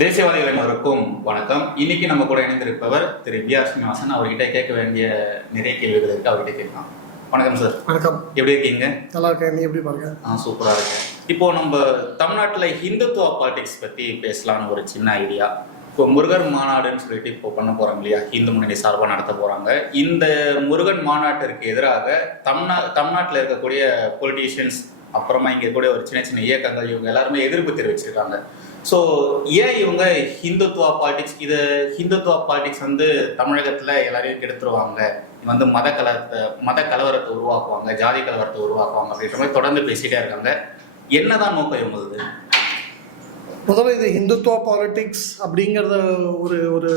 தேசியவாதிகள் அனைவருக்கும் வணக்கம். இன்னைக்கு நம்ம கூட இணைந்திருப்பவர் திரு பி ஆர் ஸ்ரீனிவாசன். அவர்கிட்ட கேட்க வேண்டிய நிறைய கேள்விகள் இருக்கு. அவர்கிட்ட கேட்கலாம். வணக்கம் சார். வணக்கம். எப்படி இருக்கீங்க? நல்லா இருக்கேன். நீ எப்படி பாருங்க? ஆ சூப்பரா இருக்கேன். இப்போ நம்ம தமிழ்நாட்டுல ஹிந்துத்துவ பாலிடிக்ஸ் பத்தி பேசலாம்னு ஒரு சின்ன ஐடியா இப்போ முருகன் மாநாடுன்னு சொல்லிட்டு இப்போ பண்ண போறாங்க இல்லையா? இந்து முன்னணி சார்பாக நடத்த போறாங்க. இந்த முருகன் மாநாட்டிற்கு எதிராக தமிழ்நா தமிழ்நாட்டில் இருக்கக்கூடிய பொலிட்டீஷியன்ஸ் அப்புறமா இங்க இருக்கக்கூடிய ஒரு சின்ன சின்ன இயக்கங்கள் இவங்க எல்லாருமே எதிர்ப்பு தெரிவிச்சிருக்காங்க. ஸோ ஏன் இவங்க ஹிந்துத்துவா பாலிடிக்ஸ் இது ஹிந்துத்துவா பாலிடிக்ஸ் வந்து தமிழகத்தில் எல்லாரையும் கெடுத்துருவாங்க? வந்து மத கலத்தை மத கலவரத்தை உருவாக்குவாங்க ஜாதி கலவரத்தை உருவாக்குவாங்க அப்படின்ற மாதிரி தொடர்ந்து பேசிட்டே இருக்காங்க. என்னதான் நோக்கம் இவங்களுக்கு முதல்ல இது ஹிந்துத்துவ பாலிடிக்ஸ் அப்படிங்கிறத ஒரு ஒரு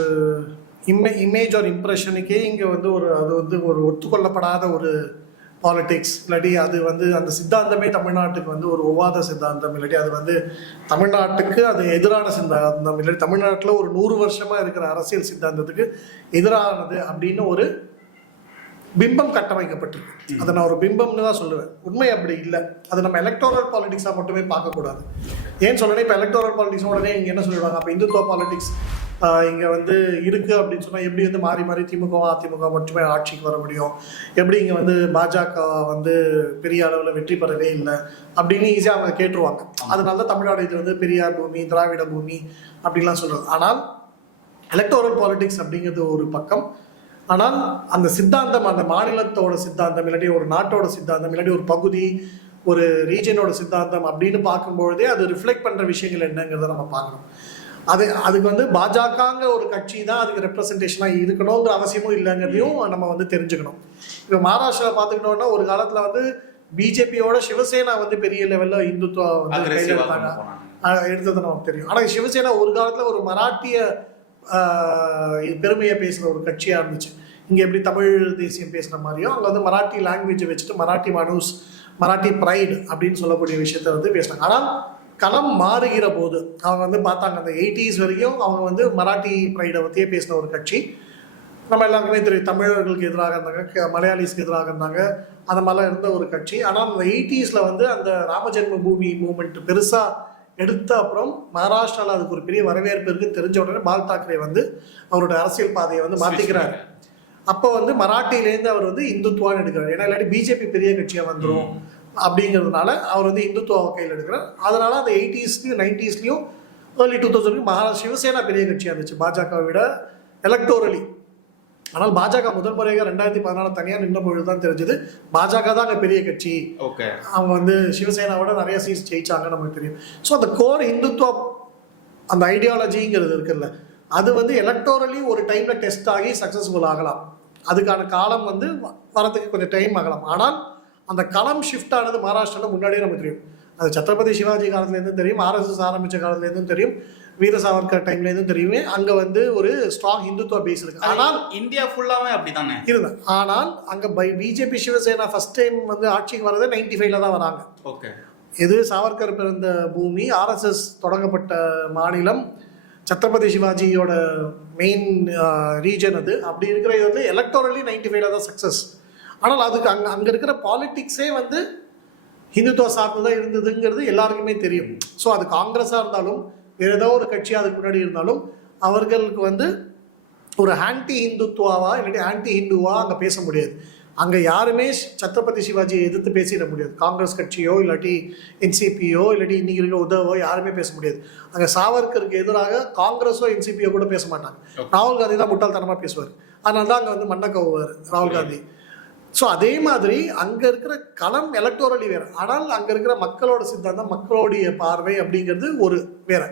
இமே இமேஜ் ஒரு இம்ப்ரெஷனுக்கே இங்கே வந்து ஒரு அது வந்து ஒரு ஒத்துக்கொள்ளப்படாத ஒரு பாலிடிக்ஸ் இல்லாட்டி அது வந்து அந்த சித்தாந்தமே தமிழ்நாட்டுக்கு வந்து ஒரு ஒவ்வாத சித்தாந்தம் இல்லாட்டி அது வந்து தமிழ்நாட்டுக்கு அது எதிரான சித்தாந்தம் இல்லாட்டி தமிழ்நாட்டில் ஒரு நூறு வருஷமாக இருக்கிற அரசியல் சித்தாந்தத்துக்கு எதிரானது அப்படின்னு ஒரு பிம்பம் கட்டமைக்கப்பட்டிருக்கு. அதை நான் ஒரு பிம்பம்னு தான் சொல்லுவேன். உண்மை அப்படி இல்லை. அது நம்ம எலக்டோரல் பாலிடிக்ஸாக மட்டுமே பார்க்கக்கூடாது. ஏன் சொல்லணும் இப்போ எலக்டோரல் பாலிடிக்ஸ் உடனே இங்கே என்ன சொல்லிடுவாங்க? அப்போ இந்துத்துவ பாலிடிக்ஸ் இங்கே வந்து இருக்கு அப்படின்னு சொன்னால் எப்படி வந்து மாறி மாறி திமுக அதிமுக மட்டுமே ஆட்சிக்கு வர முடியும்? எப்படி இங்கே வந்து பாஜக வந்து பெரிய அளவில் வெற்றி பெறவே இல்லை? அப்படின்னு ஈஸியாக அவங்க கேட்டுருவாங்க. அதனால தான் தமிழ்நாடு இது வந்து பெரியார் பூமி திராவிட பூமி அப்படின்லாம் சொல்கிறது ஆனால் எலக்டோரல் பாலிடிக்ஸ் அப்படிங்கிறது ஒரு பக்கம். ஆனால் அந்த சித்தாந்தம் அந்த மாநிலத்தோட சித்தாந்தம் இல்லாட்டி ஒரு நாட்டோட சித்தாந்தம் இல்லாட்டி ஒரு பகுதி ஒரு ரீஜனோட சித்தாந்தம் அப்படின்னு பார்க்கும்பொழுதே அது ரிஃப்ளெக்ட் பண்ணுற விஷயங்கள் என்னங்கிறத நம்ம பார்க்கணும். அது அதுக்கு வந்து பாஜகங்கிற ஒரு கட்சி தான் அதுக்கு ரெப்ரசன்டேஷனாக இருக்கணுங்கிற அவசியமும் இல்லைங்கிறதையும் நம்ம வந்து தெரிஞ்சுக்கணும். இப்போ மகாராஷ்டிராவில் பார்த்துக்கிட்டோம்னா ஒரு காலத்தில் வந்து பிஜேபியோட சிவசேனா வந்து பெரிய லெவலில் இந்துத்துவா வந்து கையில் எடுத்தாங்க எடுத்தது நமக்கு தெரியும். ஆனால் சிவசேனா ஒரு காலத்தில் ஒரு மராட்டிய பெருமையை பேசுகிற ஒரு கட்சியாக இருந்துச்சு. இங்கே எப்படி தமிழ் தேசியம் பேசுகிற மாதிரியோ அங்கே வந்து மராட்டி லாங்குவேஜை வச்சுட்டு மராட்டி மனூஸ் மராட்டி ப்ரைடு அப்படின்னு சொல்லக்கூடிய விஷயத்த வந்து பேசினாங்க. ஆனால் களம் மாறுகிற போது அவங்க வந்து பார்த்தாங்க அந்த எயிட்டிஸ் வரைக்கும் அவங்க வந்து மராட்டி ப்ரைடை பற்றியே பேசின ஒரு கட்சி. நம்ம எல்லாருக்குமே தெரியும் தமிழர்களுக்கு எதிராக இருந்தாங்க க- மலையாளிஸ்க்கு எதிராக இருந்தாங்க அந்த மாதிரிலாம் இருந்த ஒரு கட்சி. ஆனால் அந்த எயிட்டிஸில் வந்து அந்த ராமஜென்ம பூமி மூமெண்ட் பெருசாக எடுத்த அப்புறம் மகாராஷ்டிராவில் அதுக்கு ஒரு பெரிய வரவேற்பு இருக்கு. தெரிஞ்ச உடனே பால் தாக்கரே வந்து அவரோட அரசியல் பாதையை வந்து மாற்றிக்கிறாரு அப்போ வந்து மராட்டியிலேருந்து அவர் வந்து இந்துத்துவான்னு எடுக்கிறார். ஏன்னா இல்லாட்டி பிஜேபி பெரிய கட்சியாக வந்துடும் அப்படிங்கிறதுனால அவர் வந்து இந்துத்துவ கையில் எடுக்கிறார். அதனால அந்த எயிட்டிஸ்லையும் நைன்டிஸ்லையும் early two thousand Maharashtra Shiv Sena பெரிய கட்சியாக இருந்துச்சு பாஜகவை விட எலக்டோரலி ஆனால் பாஜக முதல் முறையாக ரெண்டாயிரத்தி பதினாலு தனியாக நின்ற பொழுது தான் தெரிஞ்சது. பாஜக தான் அங்கே பெரிய கட்சி. ஓகே. அவங்க வந்து சிவசேனாவோட நிறைய சீட்ஸ் ஜெயிச்சாங்க நமக்கு தெரியும். ஸோ அந்த கோர் இந்துத்துவ அந்த ஐடியாலஜிங்கிறது இருக்குல்ல அது வந்து எலக்டோரலி ஒரு டைம்ல டெஸ்ட் ஆகி சக்ஸஸ்ஃபுல் ஆகலாம். அதுக்கான காலம் வந்து வரதுக்கு கொஞ்சம் டைம் ஆகலாம். ஆனால் அந்த களம் ஷிஃப்ட் ஆனது மகாராஷ்டிரால முன்னாடியே நமக்கு தெரியும். அது சத்ரபதி சிவாஜி காலத்துலேருந்தும் தெரியும் ஆர்எஸ்எஸ் ஆரம்பிச்ச காலத்துலேருந்தும் தெரியும் வீர சாவர்கர் டைம்லேருந்தும் தெரியுமே. அங்கே வந்து ஒரு ஸ்ட்ராங் இந்துத்துவ பேஸ் இருக்கு. ஆனால் இந்தியா ஃபுல்லாவே அப்படிதானே? இருந்தேன் ஆனால் அங்கே by BJP Shiv Sena first time வந்து ஆட்சிக்கு வரது நைன்டி ஃபைவ்ல தான் வராங்க. ஓகே. இது சாவர்கர் பிறந்த பூமி ஆர்எஸ்எஸ் தொடங்கப்பட்ட மாநிலம் சத்ரபதி சிவாஜியோட மெயின் ரீஜன் அது. அப்படி இருக்கிறது வந்து எலக்டோரலி நைன்டி ஃபைவ்ல தான் சக்ஸஸ் ஆனால் அதுக்கு அங்கே அங்கே இருக்கிற பாலிட்டிக்ஸே வந்து ஹிந்துத்துவ சார்ந்து தான் இருந்ததுங்கிறது எல்லாருக்குமே தெரியும். ஸோ அது காங்கிரஸாக இருந்தாலும் வேற ஏதோ ஒரு கட்சி அதுக்கு முன்னாடி இருந்தாலும் அவர்களுக்கு வந்து ஒரு ஆன்டி ஹிந்துத்துவாவா இல்லாட்டி ஆன்டி ஹிந்துவா அங்கே பேச முடியாது. அங்கே யாருமே சத்ரபதி சிவாஜியை எதிர்த்து பேசிட முடியாது. காங்கிரஸ் கட்சியோ இல்லாட்டி என்சிபியோ இல்லாட்டி இன்னைக்கு இருக்கிற உதவோ யாருமே பேச முடியாது. அங்கே சாவர்கருக்கு எதிராக காங்கிரஸோ என்சிபியோ கூட பேச மாட்டாங்க. ராகுல் காந்தி தான் முட்டாள்தனமாக பேசுவார். அதனால தான் அங்கே வந்து மண்ணை கவுவார் ராகுல் காந்தி. ஸோ அதே மாதிரி அங்கே இருக்கிற களம் எலக்டோரலி வேறு. ஆனால் அங்கே இருக்கிற மக்களோட சித்தாந்தம் மக்களுடைய பார்வை அப்படிங்கிறது ஒரு வேற.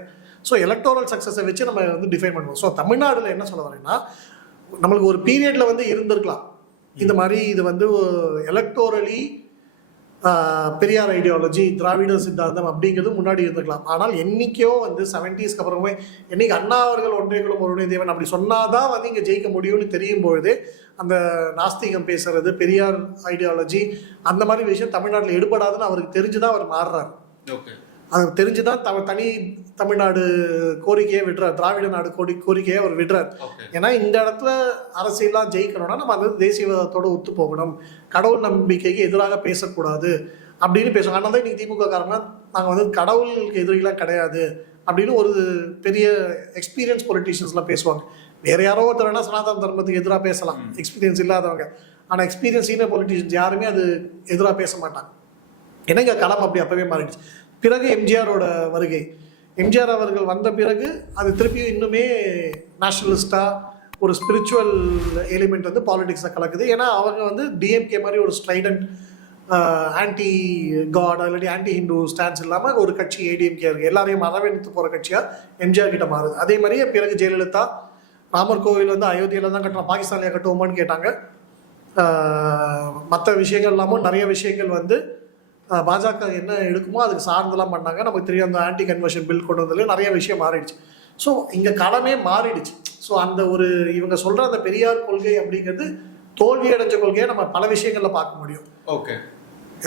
ஸோ எலக்டோரல் சக்ஸஸை வச்சு நம்ம வந்து டிஃபைன் பண்ணுவோம். ஸோ தமிழ்நாடுல என்ன சொல்ல வரேன்னா நம்மளுக்கு ஒரு பீரியட்ல வந்து இருந்திருக்கலாம். இந்த மாதிரி இது வந்து எலக்டோரலி பெரியார் ஐடியாலஜி திராவிட சித்தாந்தம் அப்படிங்கிறது முன்னாடி இருந்துக்கலாம் ஆனால் என்னைக்கோ வந்து செவன்டீஸ்க்கு அப்புறமே என்னைக்கு அண்ணா அவர்கள் ஒன்றே குலம் ஒருவனே தேவன் அப்படி சொன்னாதான் வந்து இங்கே ஜெயிக்க முடியும்னு தெரியும் பொழுது அந்த நாஸ்திகம் பேசுறது பெரியார் ஐடியாலஜி அந்த மாதிரி விஷயம் தமிழ்நாட்டில் எடுபடாதுன்னு அவருக்கு தெரிஞ்சுதான் அவர் மாறுறாரு. ஓகே அது தெரிஞ்சுதான் த தனி தமிழ்நாடு கோரிக்கையை விடுறார் திராவிட நாடு கோரி கோரிக்கையை அவர் விடுறார். ஏன்னா இந்த இடத்துல அரசியலாம் ஜெயிக்கணும்னா நம்ம அந்த தேசியவாதத்தோட ஒத்து போகணும். கடவுள் நம்பிக்கைக்கு எதிராக பேசக்கூடாது அப்படின்னு பேசுவாங்க. அதனால தான் இன்னைக்கு திமுக காரங்க நாங்கள் வந்து கடவுளுக்கு எதிரிலாம் கிடையாது அப்படின்னு ஒரு பெரிய எக்ஸ்பீரியன்ஸ் பொலிட்டீஷியன்ஸ்லாம் பேசுவாங்க. வேற யாரோ ஒருத்தர் வேணா சனாதன தர்மத்துக்கு எதிராக பேசலாம். எக்ஸ்பீரியன்ஸ் இல்லாதவங்க. ஆனால் எக்ஸ்பீரியன்ஸ் சீனியர் பொலிட்டீஷியன்ஸ் யாருமே அது எதிராக பேச மாட்டாங்க. ஏன்னா இங்க களம் அப்படி அப்பவே மாறிடுச்சு? பிறகு எம்ஜிஆரோட வருகை. எம்ஜிஆர் அவர்கள் வந்த பிறகு அது திருப்பியும் இன்னுமே நேஷனலிஸ்டா ஒரு ஸ்பிரிச்சுவல் எலிமெண்ட் வந்து பாலிடிக்ஸில் கலக்குது. ஏன்னா அவங்க வந்து டிஎம்கே மாதிரி ஒரு ஸ்ட்ரைடன்ட் ஆன்டி காட் இல்லாட்டி ஆன்டி ஹிந்து ஸ்டான்ஸ் இல்லாமல் ஒரு கட்சி ஏடிஎம்கே இருக்குது எல்லாரையும் வரவேற்று போகிற கட்சியாக எம்ஜிஆர் கிட்ட மாறுது. அதே மாதிரியே பிறகு ஜெயலலிதா ராமர் கோவில் வந்து அயோத்தியில் தான் கட்டணும் பாகிஸ்தானில் கட்டுவோமான்னு கேட்டாங்க. மற்ற விஷயங்கள் இல்லாமல் நிறைய விஷயங்கள் வந்து பாஜக என்ன எடுக்குமோ அதுக்கு சார்ந்தெல்லாம் பண்ணாங்க. நமக்கு தெரியும் அந்த ஆன்டி கன்வர்ஷன் பில் கொண்டு வந்ததுல நிறைய விஷயம் மாறிடுச்சு. ஸோ இங்கே களமே மாறிடுச்சு. ஸோ அந்த ஒரு இவங்க சொல்கிற அந்த பெரியார் கொள்கை அப்படிங்கிறது தோல்வி அடைஞ்ச கொள்கையை நம்ம பல விஷயங்களில் பார்க்க முடியும். ஓகே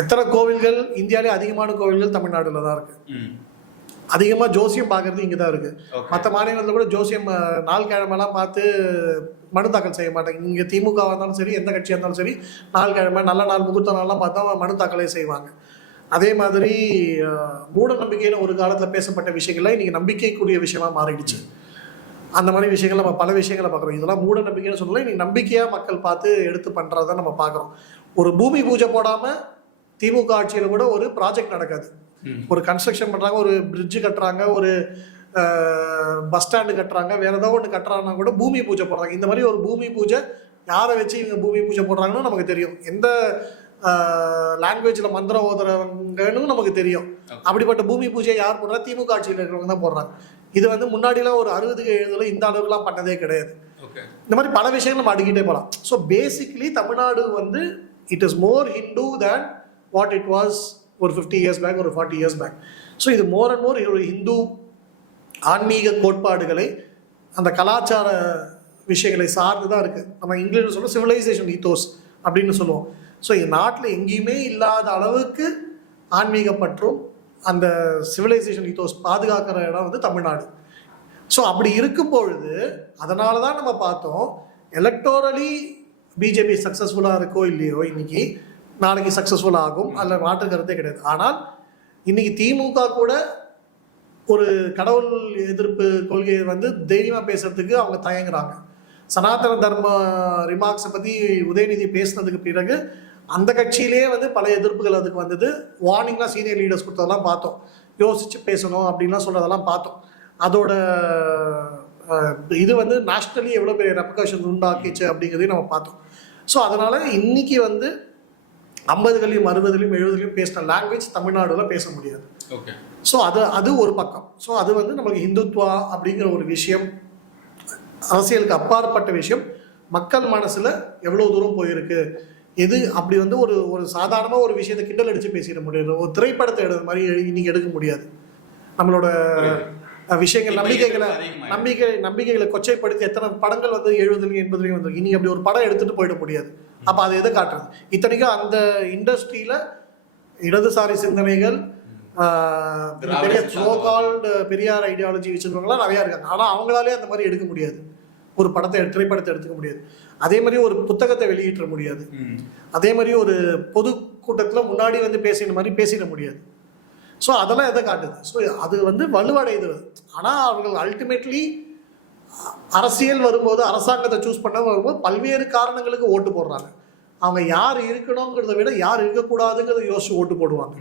எத்தனை கோவில்கள்? இந்தியாவிலே அதிகமான கோவில்கள் தமிழ்நாடுல தான் இருக்கு. ம். அதிகமாக ஜோசியம் பார்க்கறது இங்கே தான் இருக்கு. ஓகே மற்ற மாநிலத்தில் கூட ஜோசியம் நாள் கிழமெல்லாம் பார்த்து மனு தாக்கல் செய்ய மாட்டாங்க. இங்கே திமுக இருந்தாலும் சரி எந்த கட்சியாக இருந்தாலும் சரி நாள் கிழமை நல்ல நாள் முகூர்த்த நாள்லாம் பார்த்தா மனு தாக்கலே செய்வாங்க. அதே மாதிரி மூட நம்பிக்கைன்னு ஒரு காலத்தில் பேசப்பட்ட விஷயங்கள்லாம் இன்னைக்கு நம்பிக்கைக்குரிய விஷயமா மாறிடுச்சு. அந்த மாதிரி விஷயங்கள் நம்ம பல விஷயங்களை பார்க்குறோம். இதெல்லாம் மூட நம்பிக்கைன்னு சொல்லலாம் இன்னைக்கு நம்பிக்கையாக மக்கள் பார்த்து எடுத்து பண்ணுறத நம்ம பார்க்குறோம். ஒரு பூமி பூஜை போடாமல் திமுக ஆட்சியில் கூட ஒரு ப்ராஜெக்ட் நடக்காது. ஒரு கன்ஸ்ட்ரக்ஷன் பண்ணுறாங்க ஒரு பிரிட்ஜு கட்டுறாங்க ஒரு பஸ் ஸ்டாண்டு கட்டுறாங்க வேற ஏதோ ஒன்று கட்டுறாங்கன்னா கூட பூமி பூஜை போடுறாங்க. இந்த மாதிரி ஒரு பூமி பூஜை யாரை வச்சு இவங்க பூமி பூஜை போடுறாங்கன்னு நமக்கு தெரியும். எந்த லாங்குவேஜில் மந்திரம் ஓதுறவங்கன்னு நமக்கு தெரியும். அப்படிப்பட்ட பூமி பூஜையை யார் போடுறா? திமுக ஆட்சியில் இருக்கிறவங்க தான் போடுறாங்க. இது வந்து முன்னாடிலாம் ஒரு அறுபதுக்கு எழுபதுல இந்த அளவுக்குலாம் பண்ணதே கிடையாது. இந்த மாதிரி பல விஷயங்கள் நம்ம அடுக்கிட்டே போகலாம். ஸோ பேசிக்லி தமிழ்நாடு வந்து it is more Hindu than what it was ஒரு ஃபிஃப்டி இயர்ஸ் பேக் ஒரு ஃபார்ட்டி இயர்ஸ் பேக் ஸோ இது மோர் அண்ட் மோர் ஒரு ஹிந்து ஆன்மீக கோட்பாடுகளை அந்த கலாச்சார விஷயங்களை சார்ந்து தான் இருக்குது நம்ம இங்கிலீஷில் சொல்ல சிவிலைசேஷன் ஈத்தோஸ் அப்படின்னு சொல்லுவோம். ஸோ நாட்டில் எங்கேயுமே இல்லாத அளவுக்கு ஆன்மீக பற்றும் அந்த சிவிலைசேஷன் ஈத்தோஸ் பாதுகாக்கிற இடம் வந்து தமிழ்நாடு. ஸோ அப்படி இருக்கும் பொழுது அதனால தான் நம்ம பார்த்தோம் எலக்டோரலி பிஜேபி சக்ஸஸ்ஃபுல்லாக இருக்கோ இல்லையோ இன்னைக்கு நாளைக்கு சக்ஸஸ்ஃபுல் ஆகும் அதில் மாற்று கருத்தே கிடையாது. ஆனால் இன்னைக்கு திமுக கூட ஒரு கடவுள் எதிர்ப்பு கொள்கையை வந்து தைரியமாக பேசுறதுக்கு அவங்க தயங்குறாங்க. சனாதன தர்ம ரிமார்க்ஸை பற்றி உதயநிதி பேசினதுக்கு பிறகு அந்த கட்சியிலேயே வந்து பல எதிர்ப்புகள் அதுக்கு வந்தது. வார்னிங்லாம் சீனியர் லீடர்ஸ் கொடுத்ததெல்லாம் பார்த்தோம். யோசிச்சு பேசணும் அப்படின்லாம் சொல்றதெல்லாம் பார்த்தோம். அதோட இது வந்து நேஷ்னலி எவ்வளோ பெரிய ரெப்கஷன் உண்டாக்கிச்சு அப்படிங்கிறதையும் நம்ம பார்த்தோம். ஸோ அதனால இன்னைக்கு வந்து ஐம்பதுகளையும் அறுபதுலையும் எழுபதுலையும் பேசின லாங்குவேஜ் தமிழ்நாடுல பேச முடியாது. ஓகே ஸோ அது அது ஒரு பக்கம். ஸோ அது வந்து நமக்கு இந்துத்வா அப்படிங்கிற ஒரு விஷயம் அரசியலுக்கு அப்பாற்பட்ட விஷயம். மக்கள் மனசுல எவ்வளவு தூரம் போயிருக்கு? எது அப்படி வந்து ஒரு ஒரு சாதாரணமாக ஒரு விஷயத்தை கிண்டல் அடிச்சு பேசிட முடியாது. ஒரு திரைப்படத்தை எடுக்கிற மாதிரி இன்னைக்கு எடுக்க முடியாது. நம்மளோட விஷயங்கள் நம்பிக்கைகளை. நம்பிக்கை நம்பிக்கைகளை கொச்சைப்படுத்தி எத்தனை படங்கள் வந்து எழுபதுலையும் எண்பதுலையும் வந்து இனி அப்படி ஒரு படம் எடுத்துட்டு போயிட முடியாது. அப்போ அது எதை காட்டுறது? இத்தனைக்கும் அந்த இண்டஸ்ட்ரியில இடதுசாரி சிந்தனைகள் பெரிய சித்தாந்தம். ஸோ கால்டு பெரியார் ஐடியாலஜி வச்சிருக்கவங்களாம் நிறையா இருக்காங்க. ஆனால் அவங்களாலே அந்த மாதிரி எடுக்க முடியாது. ஒரு படத்தை திரைப்படத்தை எடுத்துக்க முடியாது. அதே மாதிரி ஒரு புத்தகத்தை வெளியிட்ட முடியாது. அதே மாதிரி ஒரு பொதுக்கூட்டத்தில் முன்னாடி வந்து பேசின மாதிரி பேசிட முடியாது. ஸோ அதெல்லாம் எதை காட்டுது? ஸோ அது வந்து வலுவடையுது. ஆனால் அவர்கள் அல்டிமேட்லி அரசியல் வரும்போது அரசாங்கத்தை சூஸ் பண்ண வரும்போது பல்வேறு காரணங்களுக்கு ஓட்டு போடுறாங்க. அவங்க யார் இருக்கணுங்கிறத விட யார் இருக்கக்கூடாதுங்கிறத யோசிச்சு ஓட்டு போடுவாங்க.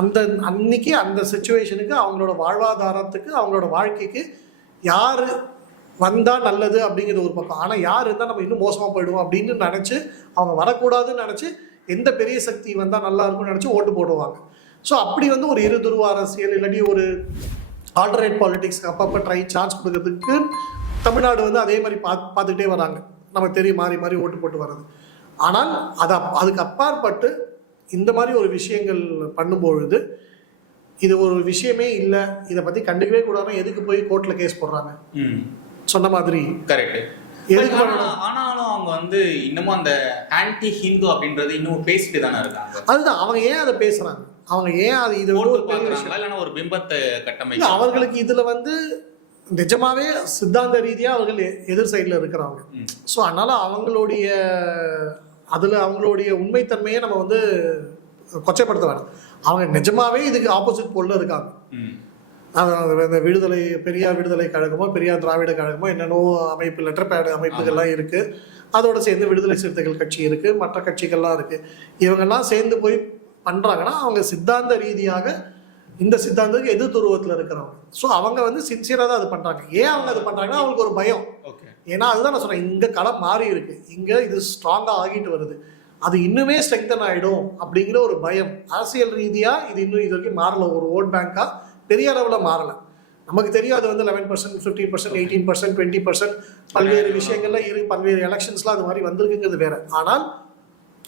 அந்த அன்னைக்கு அந்த சுச்சுவேஷனுக்கு அவங்களோட வாழ்வாதாரத்துக்கு அவங்களோட வாழ்க்கைக்கு யார் வந்தால் நல்லது அப்படிங்கிறது ஒரு பக்கம். ஆனால் யார் இருந்தால் நம்ம இன்னும் மோசமாக போயிடுவோம் அப்படின்னு நினச்சி அவங்க வரக்கூடாதுன்னு நினச்சி எந்த பெரிய சக்தி வந்தால் நல்லா இருக்கும்னு நினச்சி ஓட்டு போடுவாங்க. ஸோ அப்படி வந்து ஒரு இருதுருவ அரசியல் இல்லாட்டி ஒரு ஆல்டர்னேட் பாலிடிக்ஸ்க்கு அப்பப்போ ட்ரை சான்ஸ் கொடுக்கறதுக்கு தமிழ்நாடு வந்து அதே மாதிரி பார்த்து பார்த்துக்கிட்டே வராங்க. நமக்கு தெரியும் மாறி மாறி ஓட்டு போட்டு வர்றது. ஆனால் அது அப்- அதுக்கு அப்பாற்பட்டு இந்த மாதிரி ஒரு விஷயங்கள் பண்ணும்பொழுது இது ஒரு விஷயமே இல்லை. இதை பற்றி கண்டுக்கவே கூடாதுன்னா எதுக்கு போய் கோர்ட்டில் கேஸ் போடுறாங்க? சொன்ன மாதிரி. கரெக்ட் எதுக்கு? ஆனாலும் அவங்க வந்து இன்னமும் அந்த ஆன்டி ஹிந்து அப்படின்றது இன்னும் பேசிட்டு தானே இருக்காங்க. அதுதான் அவங்க ஏன் அதை பேசுறாங்க? அவங்க ஏன் அது இது ஒரு பிம்பத்தை கட்டமைக்க அவர்களுக்கு இதுல வந்து நிஜமாவே சித்தாந்த ரீதியா அவர்கள் எதிர் சைடுல இருக்கிறாங்க. ஸோ அதனால அவங்களுடைய அதுல அவங்களுடைய உண்மைத்தன்மையை நம்ம வந்து கொச்சைப்படுத்த வேணாம் அவங்க நிஜமாவே இதுக்கு ஆப்போசிட் போல்ல இருக்காங்க. இந்த விடுதலை பெரியார் விடுதலை கழகமோ பெரியார் திராவிட கழகமோ என்னென்னோ அமைப்பு லெட்டர் பேட் அமைப்புகள்லாம் இருக்கு. அதோட சேர்ந்து விடுதலை சிறுத்தைகள் கட்சி இருக்கு மற்ற கட்சிகள்லாம் இருக்கு. இவங்கெல்லாம் சேர்ந்து போய் பண்றாங்கன்னா அவங்க சித்தாந்த ரீதியாக இந்த சித்தாந்தத்துக்கு எதிர் துருவத்தில் இருக்கிறவங்க. ஸோ அவங்க வந்து சின்சியராக தான் அது பண்றாங்க. ஏன் அவங்க அது பண்றாங்கன்னா அவங்களுக்கு ஒரு பயம். ஓகே ஏன்னா அதுதான் நான் சொன்னேன் இங்க களம் மாறி இருக்கு. இங்க இது ஸ்ட்ராங்கா ஆகிட்டு வருது. அது இன்னுமே ஸ்ட்ரெங்தன் ஆயிடும் அப்படிங்கிற ஒரு பயம். அரசியல் ரீதியா இது இன்னும் இது வரைக்கும் மாறல. ஒரு ஓட் பேங்கா பெரிய அளவில் மாறலை நமக்கு தெரியும் அது வந்து eleven percent fifteen percent eighteen percent twenty percent பல்வேறு விஷயங்கள்ல இரு பல்வேறு எலெக்ஷன்ஸ்லாம் அது மாதிரி வந்திருக்குங்கிறது வேற. ஆனால்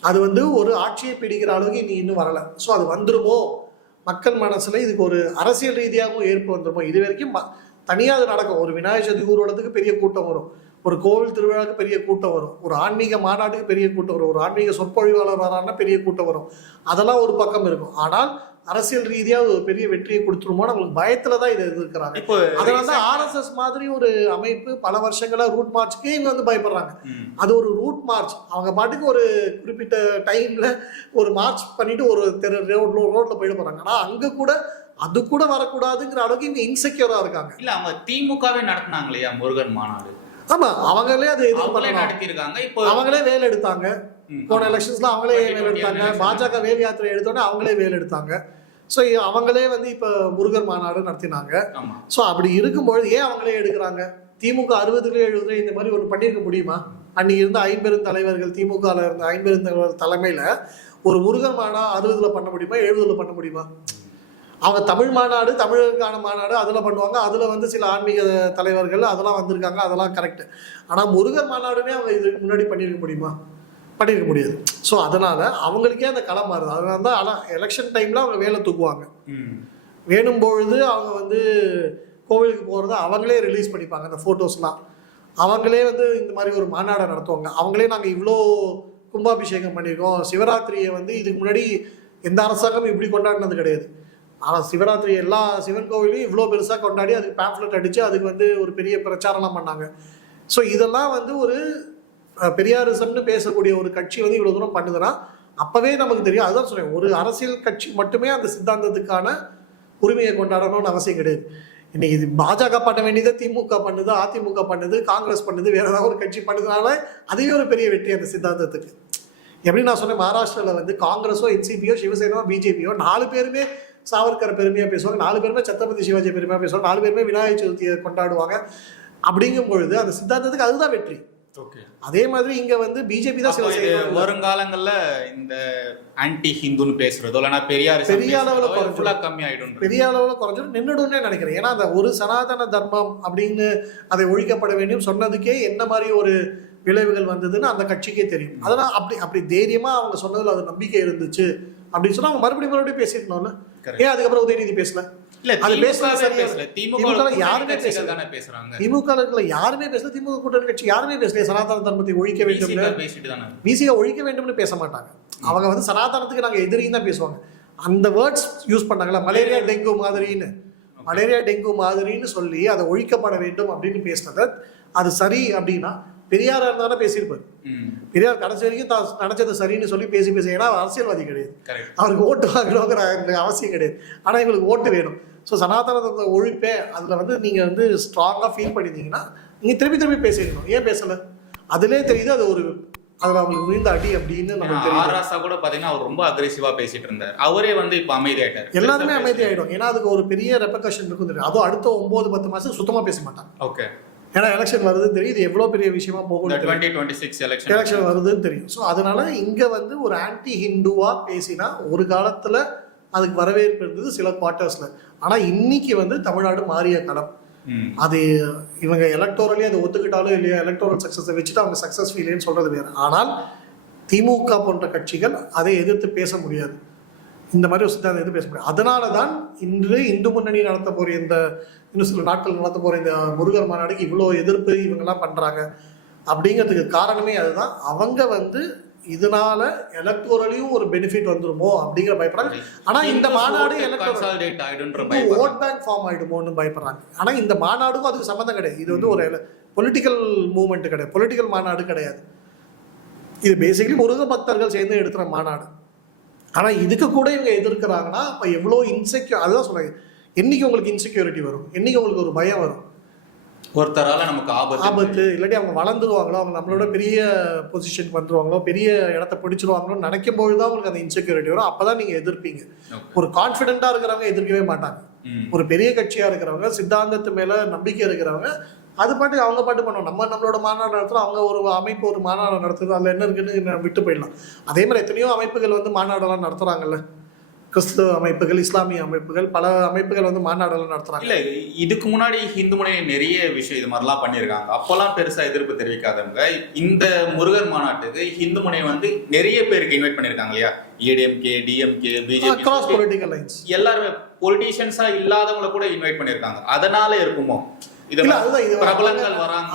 அது வந்து ஒரு ஆட்சியை பிடிக்கிற அளவுக்கு இனி இன்னும் வரல. ஸோ அது வந்துருமோ? மக்கள் மனசில் இதுக்கு ஒரு அரசியல் ரீதியாகவும் ஏற்பு வந்துருமோ? இது வரைக்கும் ம- அது நடக்கும். ஒரு விநாயகர் சதுர்த்தி ஊர்வலத்துக்கு பெரிய கூட்டம் வரும். ஒரு கோவில் திருவிழாவுக்கு பெரிய கூட்டம் வரும். ஒரு ஆன்மீக மாநாட்டுக்கு பெரிய கூட்டம் வரும். ஒரு ஆன்மீக சொற்பொழிவாளர் வரான்னா பெரிய கூட்டம் வரும். அதெல்லாம் ஒரு பக்கம் இருக்கும். ஆனால் அரசியல் ரீதியா ஒரு பெரிய வெற்றியை கொடுத்துருமோ நம்மளுக்கு பயத்துல தான் இதை எதிர்க்கிறாங்க. இப்போ அதனால தான் ஆர்எஸ்எஸ் மாதிரி ஒரு அமைப்பு பல வருஷங்களா ரூட் மார்ச்சுக்கே இவங்க வந்து பயப்படுறாங்க. அது ஒரு ரூட் மார்ச் அவங்க பாட்டுக்கு ஒரு குறிப்பிட்ட டைம்ல ஒரு மார்ச் பண்ணிட்டு ஒரு தெரு ரோட்ல ரோட்ல போயிட போறாங்க. ஆனா அங்க கூட அது கூட வரக்கூடாதுங்கிற அளவுக்கு இங்க இன்செக்யூரா இருக்காங்க. இல்ல அவங்க திமுகவே நடத்துனாங்க இல்லையா முருகன் மாநாடு? ஆமா அவங்களே அதை பண்ணலாம் நடத்தியிருக்காங்க. இப்போ அவங்களே வேலை எடுத்தாங்க. போன. எலெக்ஷன்ஸ்ல அவங்களே 2020 வேலை எடுத்தாங்க. பாஜக வேல் யாத்திரை எடுத்தோடனே அவங்களே வேலை எடுத்தாங்க ஸோ அவங்களே வந்து இப்ப முருகர் மாநாடு நடத்தினாங்க. ஸோ அப்படி இருக்கும்பொழுது ஏன் அவங்களே எடுக்கிறாங்க? திமுக அறுபதுல எழுபதுல இந்த மாதிரி ஒரு பண்ணியிருக்க முடியுமா? அன்னைக்கு இருந்த ஐம்பெரும் தலைவர்கள் திமுகல இருந்த ஐம்பெரும் தலைவர் தலைமையில ஒரு முருகன் மாநாடு அறுபதுல பண்ண முடியுமா? எழுபதுல பண்ண முடியுமா? அவங்க தமிழ் மாநாடு தமிழருக்கான மாநாடு அதில் பண்ணுவாங்க. அதில் வந்து சில ஆன்மீக தலைவர்கள் அதெல்லாம் வந்திருக்காங்க. அதெல்லாம் கரெக்ட் ஆனால் முருகன் மாநாடுனே அவங்க இதுக்கு முன்னாடி பண்ணியிருக்க முடியுமா? பண்ணியிருக்க முடியாது. ஸோ அதனால அவங்களுக்கே அந்த களம் மாறுது. அதனால தான் ஆனால் எலெக்ஷன் டைமில் அவங்க வேலை தூக்குவாங்க. வேணும் பொழுது அவங்க வந்து கோவிலுக்கு போகிறத அவங்களே ரிலீஸ் பண்ணிப்பாங்க. அந்த ஃபோட்டோஸ்லாம் அவங்களே வந்து இந்த மாதிரி ஒரு மாநாடை நடத்துவாங்க. அவங்களே நாங்கள் இவ்வளோ கும்பாபிஷேகம் பண்ணியிருக்கோம். சிவராத்திரியை வந்து இதுக்கு முன்னாடி எந்த அரசாங்கமும் இப்படி கொண்டாடினது கிடையாது. ஆனால் சிவராத்திரி எல்லா சிவன் கோவிலையும் இவ்வளோ பெருசாக கொண்டாடி அதுக்கு பேம்ஃப்ளெட் அடித்து அதுக்கு வந்து ஒரு பெரிய பிரச்சாரம்லாம் பண்ணாங்க. ஸோ இதெல்லாம் வந்து ஒரு பெரியாரிசம்னு பேசக்கூடிய ஒரு கட்சி வந்து இவ்வளோ தூரம் பண்ணுதுன்னா அப்போவே நமக்கு தெரியும். அதுதான் சொல்லுவேன் ஒரு அரசியல் கட்சி மட்டுமே அந்த சித்தாந்தத்துக்கான உரிமையை கொண்டாடணும்னு அவசியம் கிடையாது. இன்னைக்கு இது பாஜக பண்ண வேண்டியதை திமுக பண்ணுது அதிமுக பண்ணுது காங்கிரஸ் பண்ணுது வேற ஏதாவது ஒரு கட்சி பண்ணுறதுனால அதுவே ஒரு பெரிய வெற்றி அந்த சித்தாந்தத்துக்கு. எப்படி நான் சொன்னேன் மகாராஷ்டிராவில் வந்து காங்கிரஸோ என்சிபியோ சிவசேனாவோ பிஜேபியோ நாலு பேருமே சாவர்கர் பெருமையாக பேசுவாங்க. நாலு பேருமே சத்ரபதி சிவாஜி பெருமையாக பேசுவாங்க. நாலு பேருமே விநாயகர் சதுர்த்தியை கொண்டாடுவாங்க. அப்படிங்கும் பொழுது அந்த சித்தாந்தத்துக்கு அதுதான் வெற்றி. அதே மாதிரி இங்க வந்து பிஜேபி தான் சில. வருங்காலங்கள்ல இந்த ஆன்டி ஹிந்துன்னு பேசுறதோ இல்லைன்னா பெரியார் பெரிய அளவுல குறைஞ்சிரும். ஃபுல்லா கம்மி ஆயிடும் பெரிய அளவில் குறைஞ்சிடும் நின்றுடும்னே நினைக்கிறேன். ஏன்னா அந்த ஒரு சனாதன தர்மம் அப்படின்னு அதை ஒழிக்கப்பட வேண்டும் சொன்னதுக்கே என்ன மாதிரி ஒரு விளைவுகள் வந்ததுன்னு அந்த கட்சிக்கே தெரியும். அதெல்லாம் அப்படி அப்படி தைரியமா அவங்க சொன்னதுல அது நம்பிக்கை இருந்துச்சு. அப்படின்னு சொன்னா அவங்க மறுபடியும் மறுபடியும் பேசியிருக்கணும்ல. Correct. ஏன் அதுக்கப்புறம் உதயநிதி பேசல? யாருமே பேசல. திமுக யாருமே பேசல. திமுக கூட்டணி கட்சி யாருமே பேசல. சனாதன தர்மத்தை ஒழிக்க தானே. பிசியை ஒழிக்க வேண்டும்னு பேச மாட்டாங்க. அவங்க வந்து சனாதனத்துக்கு நாங்க எதிரின்னு தான் பேசுவாங்க. அந்த வேர்ட்ஸ் யூஸ் பண்ணாங்கல்ல மலேரியா டெங்கு மாதிரின்னு. மலேரியா டெங்கு மாதிரின்னு சொல்லி அதை ஒழிக்கப்பட வேண்டும் அப்படின்னு பேசினதை அது சரி அப்படின்னா பெரியாரா இருந்தானே பேசியிருப்பாரு. பெரியார் கடைசி வரைக்கும் தான் நினைச்சது சரின்னு சொல்லி பேசி பேசி ஏன்னா அவர் அரசியல்வாதி கிடையாது. அவருக்கு ஓட்டு வாங்கணுங்கிற அவசியம் கிடையாது. ஆனால் எங்களுக்கு ஓட்டு வேணும். ஸோ சனாதனத்தை ஒழிப்பேன் அதில் வந்து நீங்கள் வந்து ஸ்ட்ராங்காக ஃபீல் பண்ணியிருந்தீங்கன்னா நீங்கள் திருப்பி திருப்பி பேசியிருக்கணும். ஏன் பேசலை? அதிலே தெரியுது அது ஒரு அதில் அவங்களுக்கு விழுந்த அடி அப்படின்னு நமக்கு ஆராசா கூட பாத்தீங்கன்னா அவர் ரொம்ப அக்ரெசிவா பேசிட்டு இருந்தார். அவரே வந்து இப்ப அமைதியாயிட்டார். எல்லாருமே அமைதி ஆயிடும் ஏன்னா அதுக்கு ஒரு பெரிய ரெப்பகஷன் இருக்கும் தெரியும் அதுவும் அடுத்த ஒன்பது பத்து மாசம் சுத்தமா பேச மாட்டாங்க. ஓகே ஏன்னா எலெக்ஷன் வருதுன்னு தெரியும். இது எவ்வளவு பெரிய விஷயமா போகும் twenty twenty six election election வருதுன்னு தெரியும். ஸோ அதனால இங்க வந்து ஒரு ஆன்டி ஹிந்துவா பேசினா ஒரு காலத்துல அதுக்கு வரவேற்பு இருந்தது சில குவார்ட்டர்ஸ்ல ஆனா இன்னைக்கு வந்து தமிழ்நாடு மாறிய களம் அது இவங்க எலக்டோரலி அதை ஒத்துக்கிட்டாலும் இல்லையா எலக்டோரல் சக்சஸை வச்சுட்டு அவங்க சக்சஸ் இல்லைன்னு சொல்றது வேறு. ஆனால் திமுக போன்ற கட்சிகள் அதை எதிர்த்து பேச முடியாது. இந்த மாதிரி ஒரு சித்தாந்தம் எதிர்த்து பேச முடியாது அதனால தான் இன்று இந்து முன்னணி நடத்த போற இந்த இன்னும் சில நாட்கள் நடத்த போற இந்த முருகர் மாநாடுக்கு இவ்வளோ எதிர்ப்பு இவங்கெல்லாம் பண்றாங்க அப்படிங்கிறதுக்கு காரணமே அதுதான். அவங்க வந்து இதனால எலக்டோரலியும் ஒரு பெனிஃபிட் வந்துருமோ அப்படிங்கிற பயப்படுறாங்க ஆனா இந்த மாநாடு ஓட் பேங்க் ஃபார்ம் ஆயிடுமோன்னு பயப்படுறாங்க. ஆனா இந்த மாநாடுக்கும் அதுக்கு சம்மந்தம் கிடையாது. இது வந்து ஒரு பொலிட்டிக்கல் மூவ்மெண்ட் கிடையாது. பொலிட்டிக்கல் மாநாடு கிடையாது. இது பேசிக்கலி முருக பக்தர்கள் சேர்ந்து எடுக்கிற மாநாடு. ஆனா இதுக்கு கூட இவங்க எதிர்க்கிறாங்கன்னா அப்ப எவ்வளோ இன்செக்யூர் அதுதான் சொல்றாங்க என்னைக்கு உங்களுக்கு இன்செக்யூரிட்டி வரும்? என்னைக்கு உங்களுக்கு ஒரு பயம் வரும்? ஒருத்தரால நமக்கு ஆபத்து ஆபத்து இல்லாட்டி அவங்க வளர்ந்துருவாங்களோ அவங்க நம்மளோட பெரிய பொசிஷனுக்கு வந்துருவாங்களோ பெரிய இடத்த பிடிச்சிருவாங்களோ நினைக்கும் பொழுது தான் உங்களுக்கு அந்த இன்செக்யூரிட்டி வரும். அப்பதான் நீங்க எதிர்ப்பீங்க. ஒரு கான்ஃபிடென்ட்டா இருக்கிறவங்க எதிர்க்கவே மாட்டாங்க. ஒரு பெரிய கட்சியா இருக்கிறவங்க சித்தாந்தத்து மேல நம்பிக்கை இருக்கிறவங்க அது பாட்டு அவங்க பாட்டு பண்ணுவோம். நம்ம நம்மளோட மாநாடு நடத்துறோம் அவங்க ஒரு அமைப்பு ஒரு மாநாடு நடத்துது அதுல என்ன இருக்குன்னு விட்டு போயிடலாம். அதே மாதிரி எத்தனையோ அமைப்புகள் வந்து மாநாடெல்லாம் நடத்துறாங்கல்ல. கிறிஸ்துவ அமைப்புகள் இஸ்லாமிய அமைப்புகள் பல அமைப்புகள் வந்து மாநாடெல்லாம் நடத்துறாங்க. இல்ல இதுக்கு முன்னாடி இந்து முனை நிறைய விஷயம் இது மாதிரிலாம் பண்ணியிருக்காங்க. அப்போல்லாம் பெருசா எதிர்ப்பு தெரிவிக்காதவங்க. இந்த முருகர் மாநாட்டுக்கு இந்து முனை வந்து நிறைய பேருக்கு இன்வைட் பண்ணியிருக்காங்க இல்லையா? ADMK DMK cross BJP political lines எல்லாருமே பொலிட்டீஷியன்ஸா இல்லாதவங்கள கூட இன்வைட் பண்ணியிருக்காங்க. அதனால இருக்குமோ?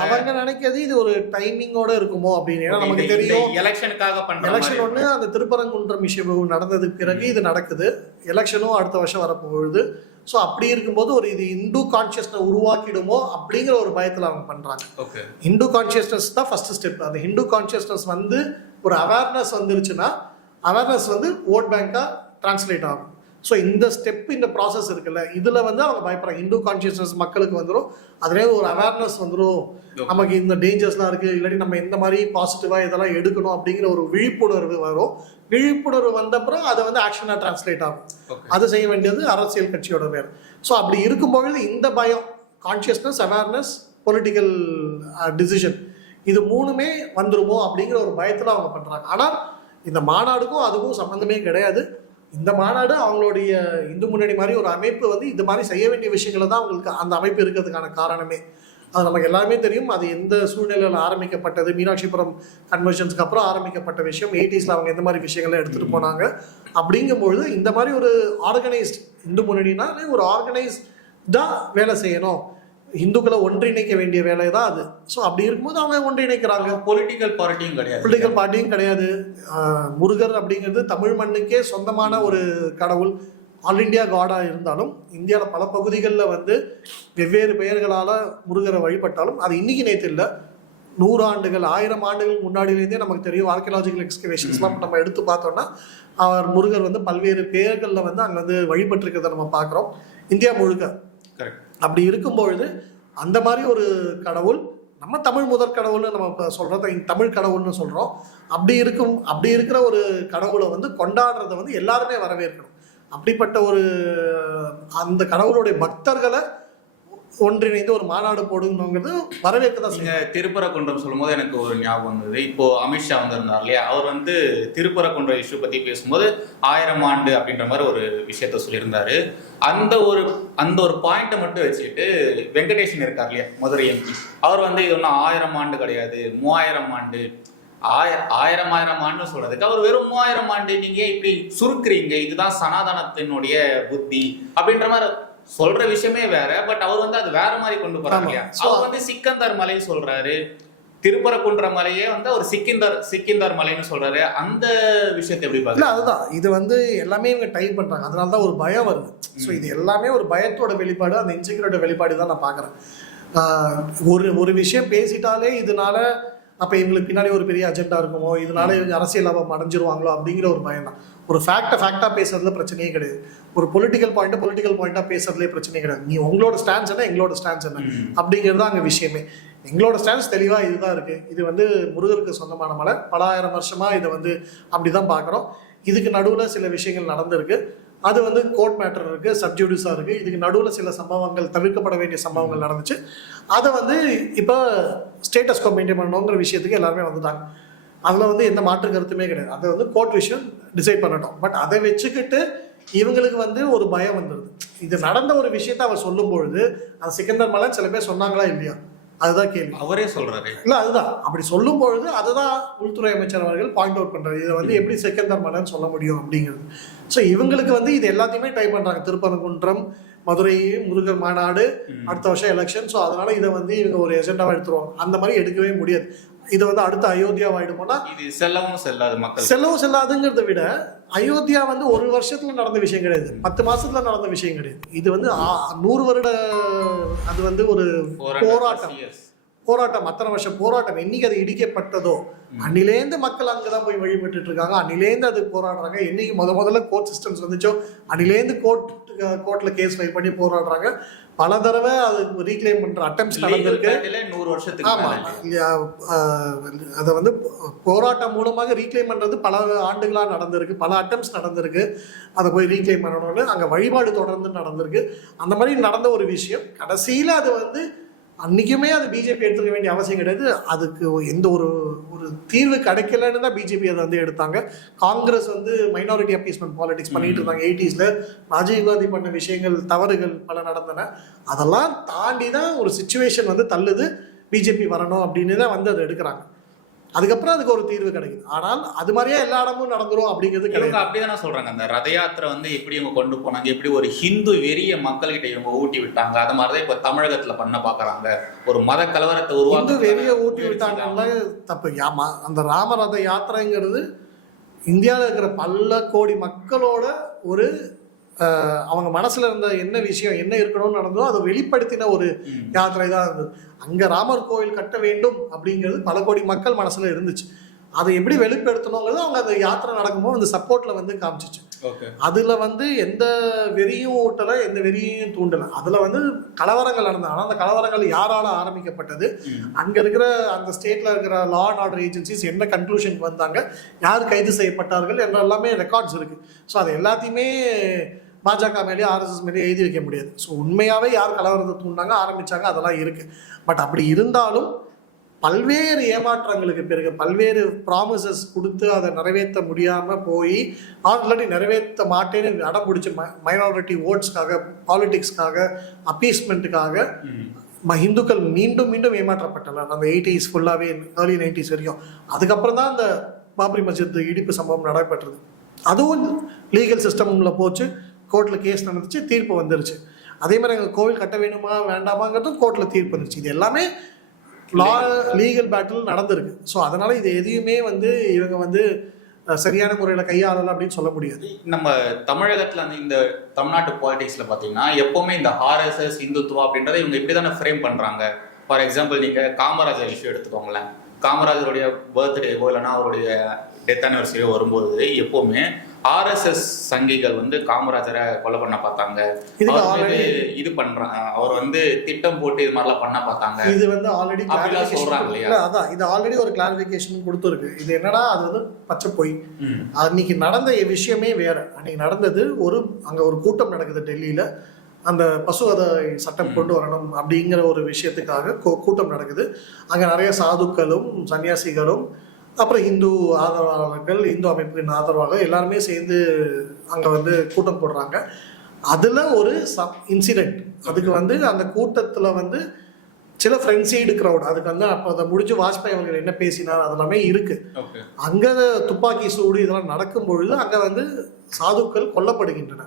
அவங்க- நினைக்கிறது இது ஒரு டைமிங்கோட இருக்குமோ அப்படின்னு. நமக்கு தெரியும் எலெக்ஷனுக்காக எலெக்ஷன் ஒன்று அந்த திருப்பரங்குன்றம் விஷயம் நடந்ததுக்கு பிறகு இது நடக்குது. எலெக்ஷனும் அடுத்த வருஷம் வரப்போகுது. ஸோ அப்படி இருக்கும்போது ஒரு இது இந்து கான்சியஸ்னஸ் உருவாக்கிடுமோ அப்படிங்கிற ஒரு பயத்தில் அவங்க பண்ணுறாங்க ஓகே இந்து கான்சியஸ்னஸ் தான் ஃபர்ஸ்ட் ஸ்டெப் அந்த ஹிந்து கான்சியஸ்னஸ் வந்து ஒரு அவேர்னஸ் வந்துருச்சுன்னா அவேர்னஸ் வந்து ஓட் பேங்காக டிரான்ஸ்லேட் ஆகும். ஸோ இந்த ஸ்டெப் இந்த ப்ராசஸ் இருக்குல்ல இதில் வந்து அவங்க பயப்படுறாங்க. இந்து கான்சியஸ்னஸ் மக்களுக்கு வந்துடும் அதுலேயே ஒரு அவேர்னஸ் வந்துடும் நமக்கு இந்த டேஞ்சர்ஸ்லாம் இருக்குது இல்லாட்டி நம்ம எந்த மாதிரி பாசிட்டிவாக இதெல்லாம் எடுக்கணும் அப்படிங்கிற ஒரு விழிப்புணர்வு வரும். விழிப்புணர்வு வந்தப்புறம் அதை வந்து ஆக்ஷனாக டிரான்ஸ்லேட் ஆகும். அது செய்ய வேண்டியது அரசியல் கட்சியோட வேலை ஸோ அப்படி இருக்கும் பொழுது இந்த பயம் கான்ஷியஸ்னஸ் அவேர்னஸ் பொலிட்டிக்கல் டிசிஷன் இது மூணுமே வந்துருமோ அப்படிங்கிற ஒரு பயத்தில் அவங்க பண்ணுறாங்க ஆனால் இந்த மாநாடுக்கும் அதுக்கும் சம்மந்தமே கிடையாது. இந்த மாநாடு அவங்களுடைய இந்து முன்னணி மாதிரி ஒரு அமைப்பு வந்து இந்த மாதிரி செய்ய வேண்டிய விஷயங்களை தான் அவங்களுக்கு அந்த அமைப்பு இருக்கிறதுக்கான காரணமே. அது நமக்கு எல்லாருமே தெரியும். அது எந்த சூழ்நிலையில் ஆரம்பிக்கப்பட்டது? மீனாட்சிபுரம் கன்வர்ஷன்ஸ்க்கு அப்புறம் ஆரம்பிக்கப்பட்ட விஷயம். எயிட்டிஸில் அவங்க எந்த மாதிரி விஷயங்களை எடுத்துகிட்டு போனாங்க? அப்படிங்கும்பொழுது இந்த மாதிரி ஒரு ஆர்கனைஸ்ட் இந்து முன்னணினா ஒரு ஆர்கனைஸ் தான் வேலை செய்யணும். இந்துக்களை ஒன்றிணைக்க வேண்டிய வேலை தான் அது. ஸோ அப்படி இருக்கும்போது அவங்க ஒன்றிணைக்கிறாங்க. பொலிட்டிக்கல் பார்ட்டியும் கிடையாது. பொலிட்டிக்கல் பார்ட்டியும் கிடையாது. முருகர் அப்படிங்கிறது தமிழ் மண்ணுக்கே சொந்தமான ஒரு கடவுள். ஆல் இந்தியா காடாக இருந்தாலும் இந்தியாவில் பல பகுதிகளில் வந்து வெவ்வேறு பெயர்களால் முருகரை வழிபட்டாலும் அது இன்னைக்கு நேற்று இல்லை. நூறு ஆண்டுகள் ஆயிரம் ஆண்டுகள் முன்னாடியிலேருந்தே நமக்கு தெரியும் ஆர்கியலாஜிக்கல் எக்ஸ்கவேஷன்ஸ்லாம் நம்ம எடுத்து பார்த்தோம்னா அவர் முருகர் வந்து பல்வேறு பெயர்களில் வந்து அங்கே வந்து வழிபட்டிருக்கிறத நம்ம பார்க்குறோம். இந்தியா முழுக்க. கரெக்ட் அப்படி இருக்கும்பொழுது அந்த மாதிரி ஒரு கடவுள் நம்ம தமிழ் முதற் கடவுள்னு நம்ம இப்போ சொல்கிறோம் தமிழ் கடவுள்னு சொல்கிறோம் அப்படி இருக்கும் அப்படி இருக்கிற ஒரு கடவுளை வந்து கொண்டாடுறதை வந்து எல்லாருமே வரவேற்கணும். அப்படிப்பட்ட ஒரு அந்த கடவுளுடைய பக்தர்களை ஒன்றிணைந்து ஒரு மாநாடு போடுங்கிறது வரவேற்க தான் நீங்க திருப்பரங்குன்றம் சொல்லும்போது எனக்கு ஒரு ஞாபகம் வந்தது. இப்போ அமித்ஷா வந்திருந்தார் இல்லையா? அவர் வந்து திருப்பரங்குன்ற இஷ்யூ பத்தி பேசும்போது ஆயிரம் ஆண்டு அப்படின்ற மாதிரி ஒரு விஷயத்த சொல்லியிருந்தாரு. அந்த ஒரு அந்த ஒரு பாயிண்ட்டை மட்டும் வச்சுக்கிட்டு வெங்கடேஷன் இருக்கார் இல்லையா? மதுரை எம்பி அவர் வந்து இது ஒன்றும் ஆயிரம் ஆண்டு கிடையாது மூவாயிரம் ஆண்டு. ஆய ஆயிரம் ஆயிரம் ஆண்டு சொல்றதுக்கு அவர் வெறும் மூவாயிரம் ஆண்டு நீங்க இப்படி சுருக்குறீங்க? இதுதான் சனாதனத்தினுடைய புத்தி அப்படின்ற மாதிரி சொல்ற விஷயமே வேற பட் அவர் வந்து அது வேற மாதிரி கொண்டு போறாங்க. இல்லையா? அவர் வந்து சிக்கந்தர் மலை சொல்றாரு. திருப்பரக்குன்ற மலையே வந்து அவர் சிக்கிந்தர் சிக்கிந்தர் மலைன்னு சொல்றாரு. அந்த விஷயத்தை எப்படி பாக்குறீங்க அதுதான். இது வந்து எல்லாமே இவங்க டைப் பண்ணுறாங்க அதனால தான் ஒரு பயம் வருது. ஸோ இது எல்லாமே ஒரு பயத்தோட வெளிப்பாடு அந்த இன்செக்யூரிட்டி வெளிப்பாடு தான் நான் பார்க்குறேன். ஒரு ஒரு விஷயம் பேசிட்டாலே இதனால அப்போ இவங்களுக்கு பின்னாடி ஒரு பெரிய அஜெண்டா இருக்குமோ? இதனால இவங்க அரசியல் லாபம் அடைஞ்சிருவாங்களோ? அப்படிங்கிற ஒரு பயம் தான். ஒரு ஃபேக்டை ஃபேக்டாக பேசுறதுல பிரச்சனையே கிடையாது. ஒரு பொலிட்டிக்கல் பாயிண்ட்டை பொலிட்டிக்கல் பாயிண்ட்டாக பேசுறதுலே பிரச்சனையே கிடையாது. நீ உங்களோட ஸ்டாண்ட்ஸ் என்ன எங்களோட ஸ்டாண்ட்ஸ் என்ன? அப்படிங்கிறது தான் அங்கே விஷயமே. எங்களோட ஸ்டாண்ட்ஸ் தெளிவாக இதுதான் இருக்கு. இது வந்து முருகருக்கு சொந்தமான மலை. பல ஆயிரம் வருஷமா இதை வந்து அப்படிதான் பார்க்குறோம். இதுக்கு நடுவில் சில விஷயங்கள் நடந்திருக்கு. அது வந்து கோர்ட் மேட்டர் இருக்கு சப்ஜூடிஸாக இருக்கு. இதுக்கு நடுவில் சில சம்பவங்கள் தவிர்க்கப்பட வேண்டிய சம்பவங்கள் நடந்துச்சு. அதை வந்து இப்போ ஸ்டேட்டஸ் கோ மெயின்டைன் பண்ணணுங்கிற விஷயத்துக்கு எல்லாருமே வந்துட்டாங்க. அதில் வந்து எந்த மாற்று கருத்துமே கிடையாது. அதை வந்து கோர்ட் விஷயம் டிசைட் பண்ணட்டும். பட் அதை வச்சுக்கிட்டு இவங்களுக்கு வந்து ஒரு பயம் வந்துடுது இது நடந்த ஒரு விஷயத்தை அவர் சொல்லும் பொழுது அந்த சிக்கந்தர் மலை சில பேர் சொன்னாங்களா இல்லையா? அதுதான் கேள்வி. அவரே சொல்றாரு. இல்ல அதுதான். அப்படி சொல்லும் பொழுது அதுதான் உள்துறை அமைச்சர் அவர்கள் பாயிண்ட் அவுட் பண்றாரு. இதை வந்து எப்படி செகண்டர் மலன்னு சொல்ல முடியும் அப்படிங்கிறது. ஸோ இவங்களுக்கு வந்து இது எல்லாத்தையுமே ட்ரை பண்றாங்க. திருப்பரங்குன்றம் மதுரை முருகர் மாநாடு அடுத்த வருஷம் எலெக்ஷன் ஸோ அதனால இதை வந்து இவங்க ஒரு எஜெண்டாவா எடுத்துருவாங்க. அந்த மாதிரி எடுக்கவே முடியாது. இதை வந்து அடுத்த அயோத்தியாவாயிடுமோனா இது செல்லவும் செல்லாது மக்கள். செலவு செல்லாதுங்கிறத விட அயோத்தியா வந்து ஒரு வருஷத்துல நடந்த விஷயம் கிடையாது. பத்து மாசத்துல நடந்த விஷயம் கிடையாது. இது வந்து நூறு வருட அது வந்து ஒரு போராட்டம். போராட்டம் அத்தனை வருஷம் போராட்டம் என்னைக்கு அது இடிக்கப்பட்டதோ? அன்னிலேந்து மக்கள் அங்கதான் போய் வழிபட்டுட்டு இருக்காங்க அன்னிலேந்து அது போராடுறாங்க. என்னைக்கு முத முதல்ல கோர்ட் சிஸ்டம்ஸ் வந்துச்சோ அன்னிலேந்து கோர்ட் கோர்ட்ல கேஸ் ஃபைல் பண்ணி போராடுறாங்க. பல தடவை அது ரீக்ளைம் பண்ற அட்டம்ஸ் நடந்திருக்கு. நூறு வருஷத்துக்கு ஆமா. மேல அதை வந்து போராட்டம் மூலமாக ரீக்ளைம் பண்றது பல ஆண்டுகளா நடந்திருக்கு. பல அட்டம்ஸ் நடந்திருக்கு. அதை போய் ரீக்ளைம் பண்ணணும்னு அங்க வழிபாடு தொடர்ந்து நடந்திருக்கு. அந்த மாதிரி நடந்த ஒரு விஷயம். கடைசியில அது வந்து அன்னைக்குமே அது பிஜேபி எடுத்துக்க வேண்டிய அவசியம் கிடையாது. அதுக்கு எந்த ஒரு ஒரு தீர்வு கிடைக்கலன்னு தான் பிஜேபி அதை வந்து எடுத்தாங்க. காங்கிரஸ் வந்து மைனாரிட்டி அப்பீஸ்மெண்ட் பாலிடிக்ஸ் பண்ணிட்டு இருந்தாங்க எயிட்டிஸ்ல ராஜீவ் காந்தி பண்ண விஷயங்கள் தவறுகள் பல நடந்தன. அதெல்லாம் தாண்டி தான் ஒரு சுச்சுவேஷன் வந்து தள்ளுது. பிஜேபி வரணும் அப்படின்னு தான் வந்து அதை எடுக்கிறாங்க. அதுக்கப்புறம் அதுக்கு ஒரு தீர்வு கிடைக்குது. ஆனால் அது மாதிரியே எல்லா இடமும் நடந்துரும் அப்படிங்கிறது கிடையாது. அப்படிதானே சொல்றாங்க. அந்த ரத யாத்திரை வந்து எப்படி இவங்க கொண்டு போனாங்க எப்படி ஒரு ஹிந்து வெறிய மக்கள்கிட்ட இவங்க ஊட்டி விட்டாங்க அது மாதிரிதான் இப்ப தமிழகத்துல பண்ண பாக்குறாங்க. ஒரு மத கலவரத்தை உருவாக்க வெளியே ஊட்டி விட்டாங்கல்ல தப்பு. யாமா அந்த ராமரத யாத்திரைங்கிறது இந்தியாவில் இருக்கிற பல கோடி மக்களோட ஒரு அவங்க மனசுல இருந்த என்ன விஷயம் என்ன இருக்கணும்னு நடந்ததோ அதை வெளிப்படுத்தின ஒரு. யாத்திரை தான் இருந்தது அங்க ராமர் கோவில் கட்ட வேண்டும் அப்படிங்கிறது பல கோடி மக்கள் மனசுல இருந்துச்சு. அதை எப்படி வெளிப்படுத்தணுங்கிறது அவங்க அந்த யாத்திரை நடக்கும்போது அந்த சப்போர்ட்ல வந்து காமிச்சிச்சு. அதுல வந்து எந்த வெறியும் ஊட்டல எந்த வெறியும் தூண்டல. அதுல வந்து கலவரங்கள் நடந்தது. ஆனா அந்த கலவரங்கள் யாரால ஆரம்பிக்கப்பட்டது? அங்க இருக்கிற அந்த ஸ்டேட்ல இருக்கிற லா அண்ட் ஆர்டர் ஏஜென்சிஸ் என்ன கன்க்ளூஷனுக்கு வந்தாங்க? யார் கைது செய்யப்பட்டார்கள்? என்ற எல்லாமே ரெக்கார்ட்ஸ் இருக்கு. ஸோ அது எல்லாத்தையுமே பாஜக மேலேயே ஆர்எஸ்எஸ் மேலேயே எழுதி வைக்க முடியாது. ஸோ உண்மையாவே யார் கலவரத்தை தூண்டாங்க ஆரம்பிச்சாங்க அதெல்லாம் இருக்கு. பட் அப்படி இருந்தாலும் பல்வேறு ஏமாற்றங்களுக்கு பிறகு பல்வேறு ப்ராமிசஸ் கொடுத்து அதை நிறைவேற்ற முடியாமல் போய் ஆல்ரெடி நிறைவேற்ற மாட்டேன்னு அடம் பிடிச்சி மைனாரிட்டி ஓட்ஸ்க்காக பாலிடிக்ஸ்க்காக அப்பீஸ்மெண்ட்டுக்காக ம- இந்துக்கள் மீண்டும் மீண்டும் ஏமாற்றப்பட்டனர். அந்த எயிட்டிஸ் ஃபுல்லாகவே ஏர்லி நைன்டிஸ் வரைக்கும் அதுக்கப்புறம் தான் அந்த பாபரி மஸ்ஜித் இடிப்பு சம்பவம் நடைபெற்றது. அதுவும் லீகல் சிஸ்டமில் போச்சு. கோர்ட்டில் கேஸ் நடந்துச்சு தீர்ப்பு வந்துருச்சு. அதே மாதிரி அங்கே கோவில் கட்ட வேணுமா வேண்டாமாங்கிறதும் கோர்ட்டில் தீர்ப்பு வந்துருச்சு. இது எல்லாமே லா லீகல் பேட்டில் நடந்திருக்கு. ஸோ அதனால இது எதையுமே வந்து இவங்க வந்து சரியான முறையில் கையாளல அப்படின்னு சொல்ல முடியாது. நம்ம தமிழகத்துல வந்து இந்த தமிழ்நாட்டு பாலிடிக்ஸ்ல பாத்தீங்கன்னா எப்பவுமே இந்த ஆர்எஸ்எஸ் இந்துத்துவா அப்படின்றத இவங்க இப்படிதானே ஃப்ரேம் பண்றாங்க. ஃபார் எக்ஸாம்பிள் நீங்க காமராஜர் இஷ்யூ எடுத்துக்கோங்களேன். காமராஜருடைய பர்த்டேவோ இல்லைன்னா அவருடைய டெத் அனிவர்சரியோ வரும்போது எப்பவுமே ஆர்எஸ்எஸ் சங்கிகள் வந்து காமராஜரை கொலை பண்ண பார்த்தாங்க. இது பண்றாங்க அவர் வந்து திட்டம் போட்டு இது மாதிரிலாம் பண்ண பார்த்தாங்க. இது வந்து ஆல்ரெடி சொல்றாங்க இல்லையா? அதான் இது ஆல்ரெடி ஒரு கிளாரிபிகேஷன் கொடுத்துருக்கு. இது என்னன்னா அது வந்து பச்சை பொய். அன்னைக்கு நடந்த விஷயமே வேற. அன்னைக்கு நடந்தது ஒரு அங்க ஒரு கூட்டம் நடக்குது டெல்லியில. அந்த பசுவதை சட்டம் கொண்டு வரணும் அப்படிங்கிற ஒரு விஷயத்துக்காக கூட்டம் நடக்குது. அங்க நிறைய சாதுக்களும் சன்னியாசிகளும் அப்புறம் இந்து ஆதரவாளர்கள் இந்து அமைப்பின் ஆதரவாளர்கள் எல்லாருமே சேர்ந்து அங்க வந்து கூட்டம் போடுறாங்க. அதுல ஒரு இன்சிடென்ட் அதுக்கு வந்து அந்த கூட்டத்துல வந்து சில ஃப்ரெண்ட்ஸீடு க்ரௌட் அதுக்கு வந்து அப்போ அதை முடிஞ்சு வாஜ்பாய் அவர்கள் என்ன பேசினார் அதெல்லாமே இருக்கு. ஓகே. அங்க துப்பாக்கி சூடு இதெல்லாம் நடக்கும் பொழுது அங்க வந்து சாதுக்கள் கொல்லப்படுகின்றன.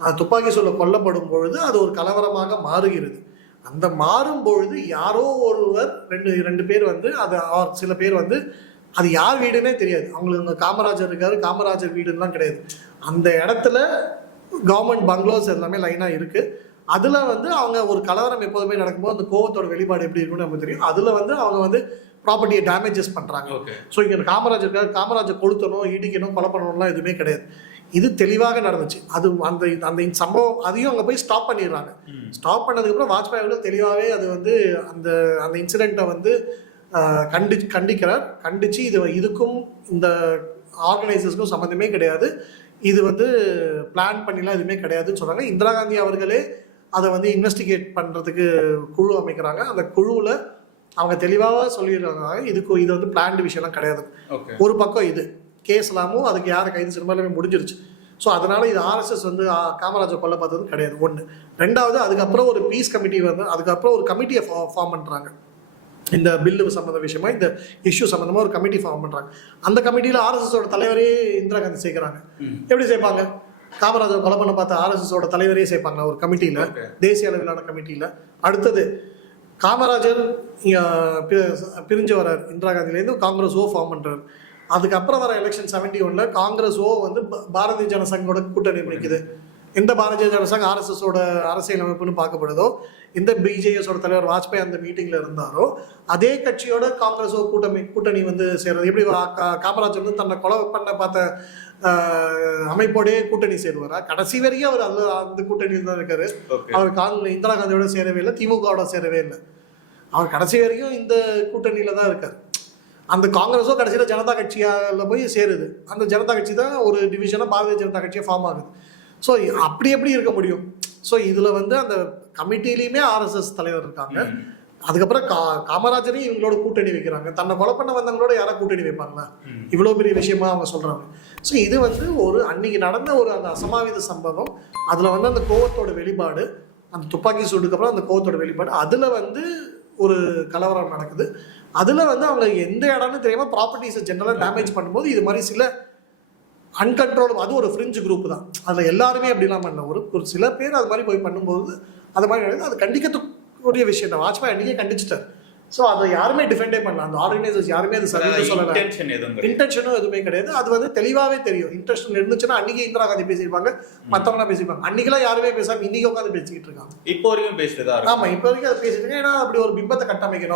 அந்த துப்பாக்கி சூடு கொல்லப்படும் பொழுது அது ஒரு கலவரமாக மாறுகிறது. அந்த மாறும் பொழுது யாரோ ஒருவர் ரெண்டு ரெண்டு பேர் வந்து அது சில பேர் வந்து அது யார் வீடுன்னே தெரியாது. அவங்களுக்கு அங்க காமராஜர் இருக்காரு காமராஜர் வீடுலாம் கிடையாது. அந்த இடத்துல கவர்மெண்ட் பங்களோஸ் எல்லாமே லைனா இருக்கு. அதுல வந்து அவங்க ஒரு கலவரம் எப்போதுமே நடக்கும்போது அந்த கோவத்தோட வெளிப்பாடு எப்படி இருக்கும்னு நமக்கு தெரியும். அதுல வந்து அவங்க வந்து ப்ராப்பர்ட்டியை டேமேஜஸ் பண்றாங்க. ஓகே ஸோ இங்கே காமராஜர் இருக்காரு காமராஜர் கொளுத்தணும் இடிக்கணும் கொலை பண்ணணும்லாம் எதுவுமே கிடையாது. இது தெளிவாக நடந்துச்சு. அது அந்த அந்த சம்பவம் அதையும் அங்கே போய் ஸ்டாப் பண்ணிடுறாங்க. ஸ்டாப் பண்ணதுக்கப்புறம் வாஜ்பாய் அவர்கள் தெளிவாகவே அது வந்து அந்த அந்த இன்சிடெண்ட்டை வந்து கண்டி கண்டிக்கிறார். கண்டிச்சு இது இதுக்கும் இந்த ஆர்கனைசர்ஸ்க்கும் சம்மந்தமே கிடையாது. இது வந்து பிளான் பண்ணிலாம் எதுவுமே கிடையாதுன்னு சொல்றாங்க. இந்திரா காந்தி அவர்களே அதை வந்து இன்வெஸ்டிகேட் பண்ணுறதுக்கு குழு அமைக்கிறாங்க. அந்த குழுவில் அவங்க தெளிவாக சொல்லிடுறாங்க. இதுக்கு இது வந்து பிளான்டு விஷயம்லாம் கிடையாது. ஒரு பக்கம் இது. கேஸ் எல்லாமும் அதுக்கு யாரை கைது எல்லாமே முடிஞ்சிருச்சு. ஸோ அதனால இது ஆர்எஸ்எஸ் வந்து காமராஜர் கொல்ல பார்த்தது கிடையாது. ஒன்று ரெண்டாவது அதுக்கப்புறம் ஒரு பீஸ் கமிட்டி வந்து அதுக்கப்புறம் ஒரு கமிட்டியை ஃபார்ம் பண்ணுறாங்க இந்த பில்லு சம்மந்த விஷயமா இந்த இஷ்யூ சம்மந்தமா ஒரு கமிட்டி ஃபார்ம் பண்ணுறாங்க அந்த கமிட்டியில் ஆர்எஸ்எஸோட தலைவரே இந்திரா காந்தி சேர்க்குறாங்க. எப்படி சேர்ப்பாங்க? காமராஜர் கொலை பண்ண பார்த்த ஆர்எஸ்எஸோட தலைவரே சேர்ப்பாங்க ஒரு கமிட்டியில். தேசிய அளவிலான கமிட்டியில் அடுத்தது காமராஜர் பிரிஞ்சு வர்றார். இந்திரா காந்திலேருந்து காங்கிரஸ் ஓ ஃபார்ம் பண்றாரு. அதுக்கப்புறம் வர எலெக்ஷன் செவன்டி ஒன்ல காங்கிரஸ் ஓ வந்து பாரதிய ஜனசங்கோட கூட்டணி நிற்குது எந்த பாரதிய ஜனதா சங் ஆர்எஸ்எஸோட அரசியல் அமைப்புன்னு பார்க்கப்படுதோ எந்த பிஜேஎஸோட தலைவர் வாஜ்பாய் அந்த மீட்டிங்ல இருந்தாரோ அதே கட்சியோட காங்கிரஸோ கூட்டணி கூட்டணி வந்து சேர்றது எப்படி காமராஜர் வந்து தன்னை கொலை பண்ண பார்த்த ஆஹ், அமைப்போடயே கூட்டணி சேருவாரா? கடைசி வரைக்கும் அவர் அதுல அந்த கூட்டணியில் தான் இருக்காரு. அவர் காங் இந்திரா காந்தியோட சேரவே இல்லை திமுகவோட சேரவே இல்லை. அவர் கடைசி வரைக்கும் இந்த கூட்டணியில தான் இருக்கார். அந்த காங்கிரஸோ கடைசியில் ஜனதா கட்சியால போய் சேருது. அந்த ஜனதா கட்சி தான் ஒரு டிவிஷனாக பாரதிய ஜனதா கட்சியாக ஃபார்ம் ஆகுது. ஸோ அப்படி எப்படி இருக்க முடியும்? ஸோ இதில் வந்து அந்த கமிட்டிலையுமே ஆர்எஸ்எஸ் தலைவர் இருக்காங்க. அதுக்கப்புறம் கா காமராஜரையும் இவங்களோட கூட்டணி வைக்கிறாங்க. தன்னை கொலை பண்ண வந்தவங்களோட யாரா கூட்டணி வைப்பாங்களா. இவ்வளோ பெரிய விஷயமா அவங்க சொல்றாங்க. ஸோ இது வந்து ஒரு அன்னைக்கு நடந்த ஒரு அந்த அசம்பாவித சம்பவம். அதில் வந்து அந்த கோவத்தோட வெளிப்பாடு அந்த துப்பாக்கி சூட்டுக்கு அப்புறம் அந்த கோவத்தோட வெளிப்பாடு. அதில் வந்து ஒரு கலவரம் நடக்குது. அதில் வந்து அவங்க எந்த இடம்னு தெரியாம ப்ராப்பர்ட்டிஸை ஜென்ரலாக டேமேஜ் பண்ணும்போது இது மாதிரி சில அன்கண்ட்ரோல் அது ஒரு ஃப்ரிஞ்ச் குரூப் தான். அதில் எல்லாருமே அப்படிலாம் பண்ணல. ஒரு ஒரு சில பேர் அது மாதிரி போய் பண்ணும்போது அது மாதிரி நடக்குது. அது கண்டிக்கக்கூடிய விஷயம் தான் வாஜ்பாய் அன்றைக்கே கண்டிச்சிட்டார். ஸோ அதை யாருமே டிஃபெண்டே பண்ணல. அந்த ஆர்கனைசர்ஸ் யாருமே அது சரின்னு சொல்லலை. இன்டென்ஷனும் எதுவுமே கிடையாது. அது வந்து தெளிவாகவே தெரியும். இன்டென்ஷன் இருந்துச்சுன்னா அன்னைக்கு இந்திரா காந்தி பேசியிருப்பாங்க. மற்றவங்களாம் பேசியிருப்பாங்க. அன்னைக்கெல்லாம் யாருமே பேசாம இன்னைக்கு உட்காந்து பேசிக்கிட்டு இருக்காங்க. இப்போ வரைக்கும் பேசிட்டு தான் இருக்கு ஆமா இப்போ வரைக்கும் அதை பேசிட்டு ஏன்னா அப்படி ஒரு பிம்பத்தை கட்டமைக்கணும்.